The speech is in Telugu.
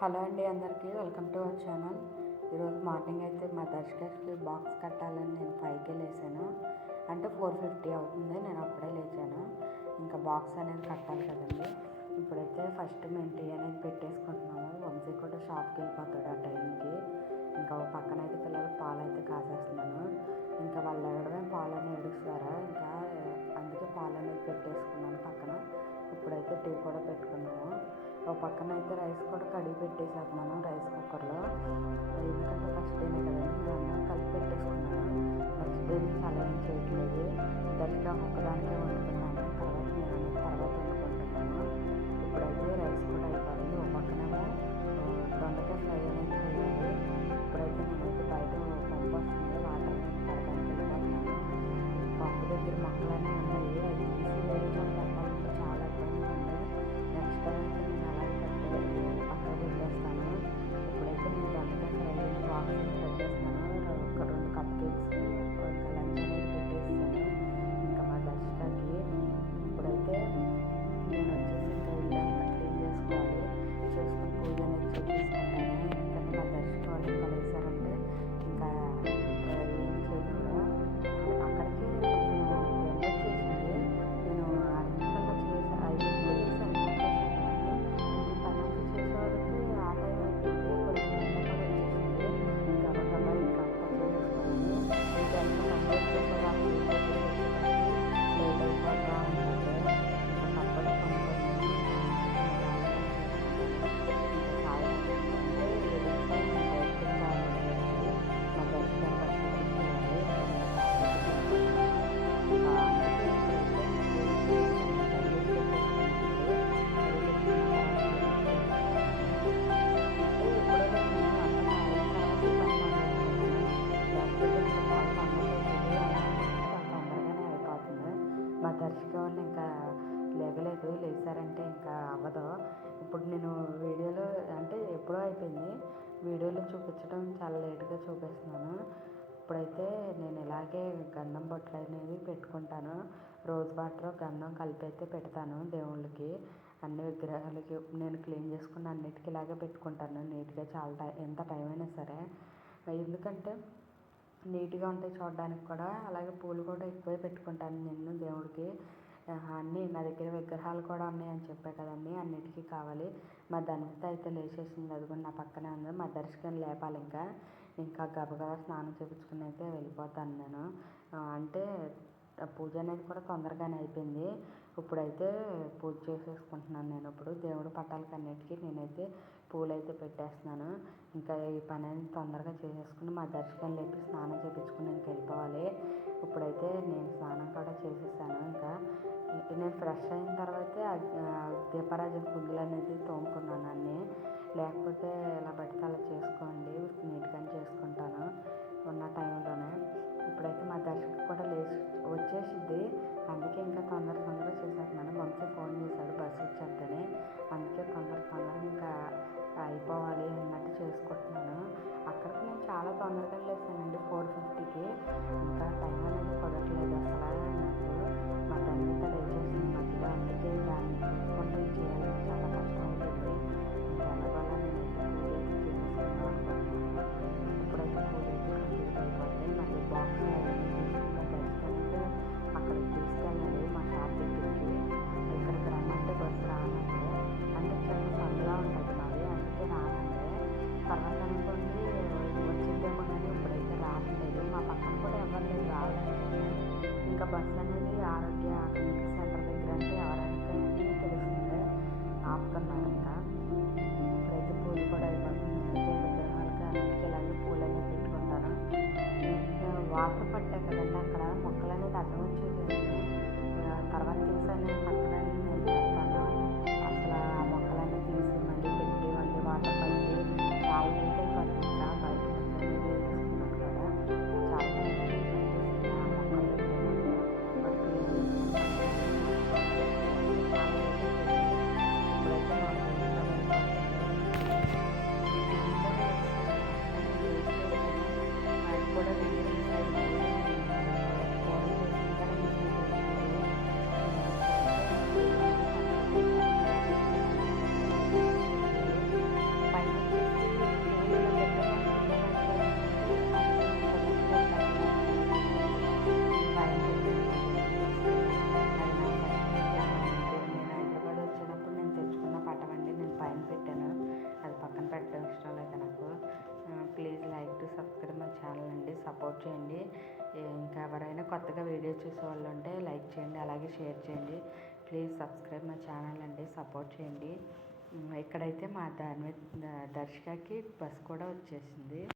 హలో అండి, అందరికీ వెల్కమ్ టు అవర్ ఛానల్. ఈరోజు మార్నింగ్ అయితే మా దర్శకకి బాక్స్ కట్టాలని నేను 5కి లేచాను. అంటే 4:50 అవుతుంది, నేను అప్పుడే లేచాను. ఇంకా బాక్స్ అనేది కట్టాలి కదండి. ఇప్పుడైతే ఫస్ట్ మేము టీ అనేది పెట్టేసుకుంటున్నాము. వంశీ కూడా షాప్కి వెళ్ళిపోతాడు ఆ టైంకి. ఇంకా పక్కన అయితే పిల్లలు పాలు అయితే కాసేస్తున్నాను. ఇంకా వాళ్ళు ఎగడమే పాలని ఏడుస్తారా, ఇంకా అందుకే పాలు అనేది పెట్టేసుకున్నాను పక్కన. ఇప్పుడైతే టీ కూడా పెట్టుకున్నాము. ఒక పక్కన అయితే రైస్ కూడా కడిగి పెట్టేసేస్తున్నాను రైస్ కుక్కర్లో. ఎందుకంటే ఫస్ట్ డేనే కదండి, నేను అన్నం కలిపి పెట్టేసుకున్నాను. నెక్స్ట్ డే చాలా ఏం చేయట్లేదు, దర్శగా ఒక్కదానికే వండుకున్నాను. తర్వాత వండుకుంటున్నాను. ఇప్పుడైతే రైస్ కూడా అయిపోయింది. ఒక పక్కనేమో దొండకాయ ఫ్రై అనేది చేయాలి. ఇప్పుడైతే నేనైతే బయట పంపు వస్తుంది, వాటర్ అనేది పడడానికి వెళ్ళిపోతున్నాను. పంపు దగ్గర మొక్కలనే ఉన్నాయి, అది తీసి వేరే చోట పెట్టాలంటే చాలా ఇబ్బందిగా ఉంది. నెక్స్ట్ టైం అయితే నేను అలాగే పక్కన పెట్టేస్తాను. ఇప్పుడైతే నేను దొండకాయ ఫ్రై బాక్స్ పెట్టేస్తాను. ఒక 2 కప్ కేక్స్ ఇంకా లంచ్ అనేది పెట్టేస్తాను ఇంకా మా దర్శకాకి. ఇప్పుడైతే నేను వచ్చేసి ఇంకా ఇల్లంతా క్లీన్ చేసుకోవాలి. చేసుకుని పూజ అనేది చేసేసుకుంటాను. ఎందుకంటే మా దర్శక వాళ్ళు ఇంకా వేసారంటే ఇంకా ఏం చేయకుండా అక్కడికి కొంచెం ఎండ వచ్చేసింది. నేను 6:00కల్లా చేసి 5:00కి వేసాను చేసేదాన్ని. ఇంక పనంతా చేసేవాడికి ఆ టైం అయిపోయింది. కొంచెం ఎండ కూడా వచ్చేసింది. గబగబా ఇంకా అంతా చేసేసుకున్నాను. ఇంకా ఎంత పని చేసేవాళ్ళు దగ్గరికి వచ్చేదాన్ని లేట్ అయిపోతూ ఉంటుంది. ఇంకా తప్పదు కొన్ని కొన్ని ఇంకా సాయం చేసుకుంటే 7 నేను బయటకు రావాలి. మా దర్శనం పట్టుకోవాలి. ఇంకా అందుకే మా దర్శక వాళ్ళు ఇంకా లేగలేదు. లేచారంటే ఇంకా అవ్వదు. ఇప్పుడు నేను వీడియోలో అంటే ఎప్పుడో అయిపోయింది, వీడియోలో చూపించడం చాలా లేట్గా చూపిస్తున్నాను. ఇప్పుడైతే నేను ఇలాగే గంధం బొట్లు అనేది పెట్టుకుంటాను. రోజ్ వాటర్ గంధం కలిపి అయితే పెడతాను దేవుళ్ళకి. అన్ని విగ్రహాలకి నేను క్లీన్ చేసుకుని అన్నిటికీ ఇలాగే పెట్టుకుంటాను నీట్గా. చాలా ఎంత టైం అయినా సరే, ఎందుకంటే నీట్గా ఉంటాయి చూడడానికి కూడా. అలాగే పూలు కూడా ఎక్కువే పెట్టుకుంటాను నేను దేవుడికి. అన్నీ నా దగ్గర విగ్రహాలు కూడా ఉన్నాయని చెప్పే కదండి, అన్నిటికీ కావాలి. మా ధనిత అయితే లేచేసింది, అది కూడా నా పక్కనే ఉంది. మా దర్శకాన్ని లేపాలి. ఇంకా గబగబా స్నానం చేయించుకుని అయితే వెళ్ళిపోతాను నేను. అంటే పూజ అనేది కూడా తొందరగానే అయిపోయింది. ఇప్పుడైతే పూజ చేసేసుకుంటున్నాను. నేను ఇప్పుడు దేవుడి పటాలకి అన్నిటికీ నేనైతే పూలు అయితే పెట్టేస్తున్నాను. ఇంకా ఈ పని అనేది తొందరగా చేసేసుకుని మా దర్శకాన్ని లేపి స్నానం చేయించుకుని ఇంక వెళ్ళిపోవాలి. ఇప్పుడైతే నేను స్నానం కూడా చేసేసాను. ఇంకా నేను ఫ్రెష్ అయిన తర్వాతే దీపారాజన కుందులు అనేది తోముకున్నాను అన్నీ. లేకపోతే ఎలా పడితే అలా చేసుకోండి, నీట్గానే చేసుకుంటాను ఉన్న టైంలోనే. ఇప్పుడైతే మా దర్శకు కూడా వచ్చేసిద్ది, అందుకే ఇంకా తొందరగా చేసేస్తున్నాను. వంశీ ఫోన్ చేశాడు బస్సు వచ్చేద్దని, అందుకే తొందరగా ఇంకా అయిపోవాలి అన్నట్టు చేసుకుంటున్నాను. అక్కడికి నేను చాలా తొందరగా లేసానండి, 4:50కి. ఇంకా టైం అనేది కుదరలేదు అసలు నాకు. మా తండ్రితో లేచేసింది మధ్యలో, అందుకే దాన్ని చూసుకుంటూ చేయాలంటే చాలా కష్టం అవుతుంది. ఇంకా ఎలాగోలా నేనైతే పూజ అయితే చేసేసుకుందాం అనుకుంటున్నాను. ఇప్పుడైతే పూజ అయితే కంప్లీట్ అయిపోతాయి. మళ్ళీ బాక్స్ అవన్నీ తీసుకున్న దర్శనానికి అక్కడికి తీసుకెళ్ళాలి మా షాప్ దగ్గరికి. ఇక్కడికి రమ్మంటే బస్సు రానంటే, అంటే చిన్న సందులా ఉంటుంది మాది, అందుకే రానంటే. తర్వాత అనుకోండి వచ్చిద్దేమో, కానీ ఇప్పుడైతే రావట్లేదు. మా పక్కన కూడా ఎవరు లేదు రావడానికి. ఇంకా బస్సు అనేది ఆరోగ్య క్లినిక్ సెంటర్ దగ్గర అంటే ఎవరైనా తెలుస్తుంది, ఆపుతున్నారు. ఇంకా ఇప్పుడైతే పూలు కూడా అయిపోతుంది. నేనైతే విగ్రహాలకి అన్నిటికీ ఇలాగే పూలు అనేది పెట్టుకుంటాను. వాటర్ పట్టాయి కదండి, అక్కడ మొక్కలు అనేది అడ్డం వచ్చేసేది. తర్వాత తీసాను పక్కన నేను పెడతాను. అసలు ఆ మొక్కలన్నీ తీసి మళ్ళీ పెట్టి మళ్ళీ వాటర్ పట్టి చాలా లేట్ అయిపోతుంది. ఇంకా బయట మొత్తం అనేది వేసుకున్నాను కదా, చాలా టైం అనేది పెట్టేసి ఆ మొక్కలు పెట్టేమని క్లీన్ చేసుకుని సపోర్ట్ చేయండి. ఇంకా ఎవరైనా కొత్తగా వీడియో చూసే వాళ్ళు ఉంటే లైక్ చేయండి, అలాగే షేర్ చేయండి. ప్లీజ్ సబ్స్క్రైబ్ మై ఛానల్ అండి, సపోర్ట్ చేయండి. ఇక్కడైతే మా దర్శికకి బస్ కూడా వచ్చేసింది.